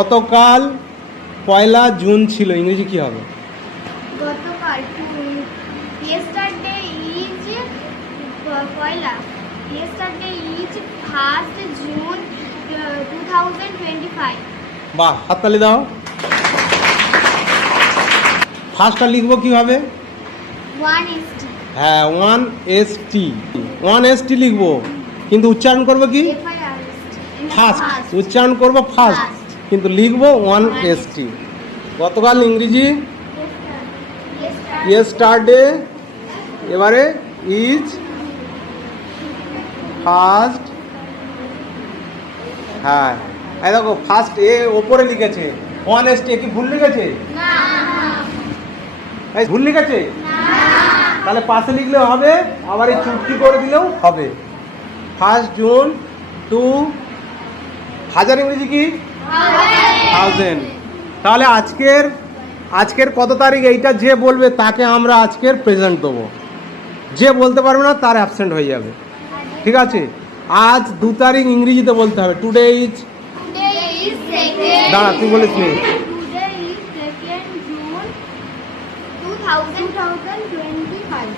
গতকাল পয়লা জুন ছিল, ইংরেজি কি হবে? গতকাল yesterday is Poila, yesterday is 1st June 2025। বাহ, হাততালি দাও। ফার্স্টটা লিখবো কিভাবে? 1st হ্যাঁ, 1ST 1ST লিখবো, কিন্তু উচ্চারণ করবো কি? ফার্স্ট। উচ্চারণ করবো ফার্স্ট, কিন্তু লিখবো 1ST। গতকাল ইংরেজি ইয়েস্টারডে, এবারে ইজ ফার্স্ট। হ্যাঁ, এই দেখো ফার্স্ট এ ওপরে লিখেছে 1ST, কি ভুল লিখেছে? এই ভুল লিখেছে? তাহলে পাশে লিখলেও হবে, আবার এই চুক্তি করে দিলেও হবে। 1 জুন 2000 ইংরেজি কি? 1000। তাহলে আজকের কত তারিখ এইটা যে বলবে তাকে আমরা আজকের প্রেজেন্ট দেবো, যে বলতে পারবে না তার অ্যাবসেন্ট হয়ে যাবে। ঠিক আছে, আজ 2 তারিখ ইংরেজিতে বলতে হবে। টুডে ইজ, দাঁড়া তুই বলিস নি। Today is 2nd June 2025।